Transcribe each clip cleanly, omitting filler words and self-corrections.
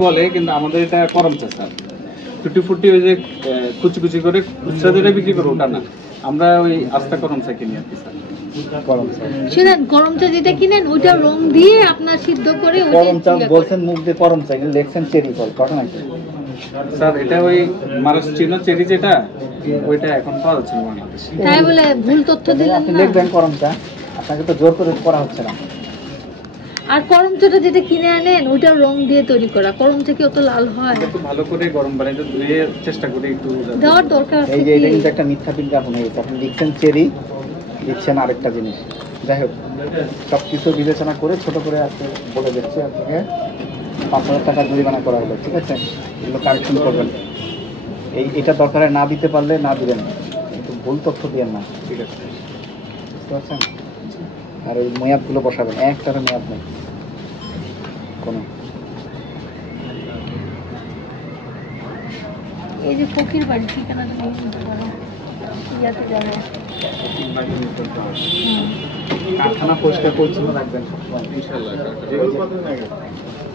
বলে, কিন্তু আমাদের এটা করম চা স্যার। টুটি ফুটি ওই যে কুচি কুচি করে খুচরা যেটা বিক্রি করো ওটা না, আমরা ওই আস্তা করম চা কিনি আর কি স্যার। করম চা শুনেন, করম চা যেটা কিনেন ওইটা রং দিয়ে আপনার সিদ্ধ করে করম চা বলছেন, মুখ দিয়ে করম চা, কিন্তু লেখছেন চেরি ফল। ঘটনা কি স্যার? এটা ওই মারাস্টিনো চেরি যেটা, ওইটা এখন পাওয়া যাচ্ছে না বাংলাদেশে। তাই বলে ভুল তথ্য দিলেন আপনি না। লিখবেন করম চা, আপনাকে তো জোর করে করা হচ্ছে না। আর করম চাটা যেটা কিনে আনেন ওইটা রং দিয়ে তৈরি করা। করম চা কি অত লাল হয়? একটু ভালো করে গরম পানিতে ধুয়ে চেষ্টা করি একটু দেওয়ার দরকার আছে এই যে এটা কি? কিন্তু একটা মিথ্যা বিজ্ঞাপন হয়ে গেছে। আপনি লিখছেন চেরি, লিখছেন আরেকটা জিনিস। যাই হোক, সব কিছু বিবেচনা করে ছোট করে আজকে বলে দিচ্ছি আপনাকে 5,000 টাকা জরিমানা করা হলো, ঠিক আছে? এগুলো কারেকশন করবেন। এটা দরকারে না দিতে পারলে না দিবেন, কিন্তু ভুল তথ্য দিবেন না, ঠিক আছে? বুঝতে পারছেন? আর ওই মেয়াদগুলো বসাবেন, একটারও মেয়াদ নেই কোনো। এই যে ফকির বাড়ি ঠিকানাটা দিয়ে দিতে পারো, ইয়াতে যাবে। কারখানা পরিষ্কার পরিচ্ছন্ন রাখবেন সবসময়, ইনশাআল্লাহ।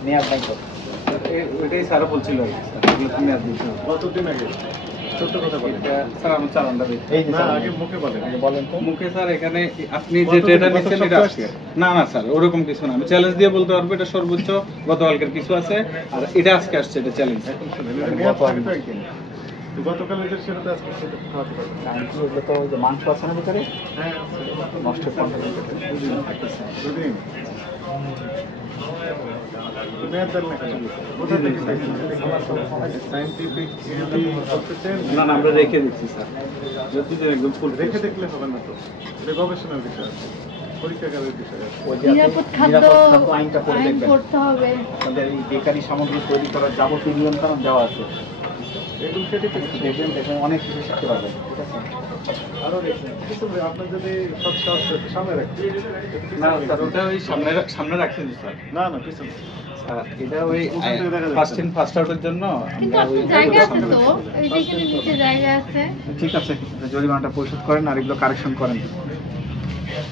মেয়াদ নাই তো। ওইটাই স্যার বলছিল আর কি স্যার, এগুলো তুমি আর দিতে হবে। কতদিন আগে? ছোট্ট কথা বলেন। এটা স্যার আমার চালানটা দেখি। এই যে না, আগে মুখে বলেন। বলেন তো। মুখে স্যার এখানে আপনি যে গত- ডেটা গত নিচ্ছেন এটা সপ্তাহে আজকে না না স্যার, ওরকম কিছু না। আমি চ্যালেঞ্জ দিয়ে বলতে পারবো এটা সর্বোচ্চ গতকালকের কিছু আছে, আর এটা আজকে আসছে, এটা চ্যালেঞ্জ। এখন শুনেন, এটা মেয়াদ থাকে তো একদিন। তো গতকালের যে সেটা তো আজকে সেটা খাওয়াতে পারবেন। কারণ কি, ওগুলো তো ওই যে মাংস আছে না ভিতরে, হ্যাঁ, আছে। নষ্ট করতে দুদিন। তো মেয়াদ দেন না কেন? কোথা থেকে পাইছেন? সায়েন্টিফিক করতে চান? না না, আমরা রেখে দিচ্ছি স্যার, যদি একদম ফুল রেখে দেখলে হবে না তো। এটা গবেষণার বিষয় আছে, পরীক্ষাগারের বিষয় আছে। নিরাপদ খাদ্য আইনটা পড়ে আইন দেখবেন। করতে হবে। আমাদের এই বেকারি সামগ্রী তৈরি করার যাবতীয় নিয়ন্ত্রণ দেওয়া আছে। এগুলো কেটে দেখবেন দেখবেন অনেক কিছু শিখতে পারবেন, ঠিক আছে? আরো কিছু আপনার যদি সব সামনে রাখতে না স্যার, ওটা ওই সামনে রাখছেন স্যার। না না পিছনে স্যার এটা ওই ওখান থেকে দেখা যাচ্ছে। ফার্স্ট ইন ফার্স্ট আউটের জন্য কিন্তু আমরা ওই আপনার জায়গা আছে তো, এই যে এখানে নিচে জায়গা আছে। ঠিক আছে, জরিমানাটা পরিশোধ করেন আর এগুলো কারেকশন করেন।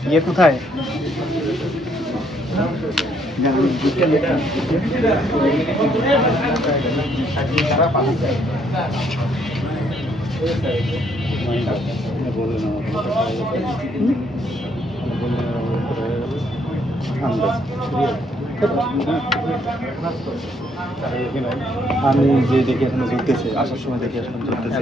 ইয়ে কোথায়? আমি যে দেখি এখানে ঝুলতেছে, আসার সময় দেখি আসলে ঝুলতেছে।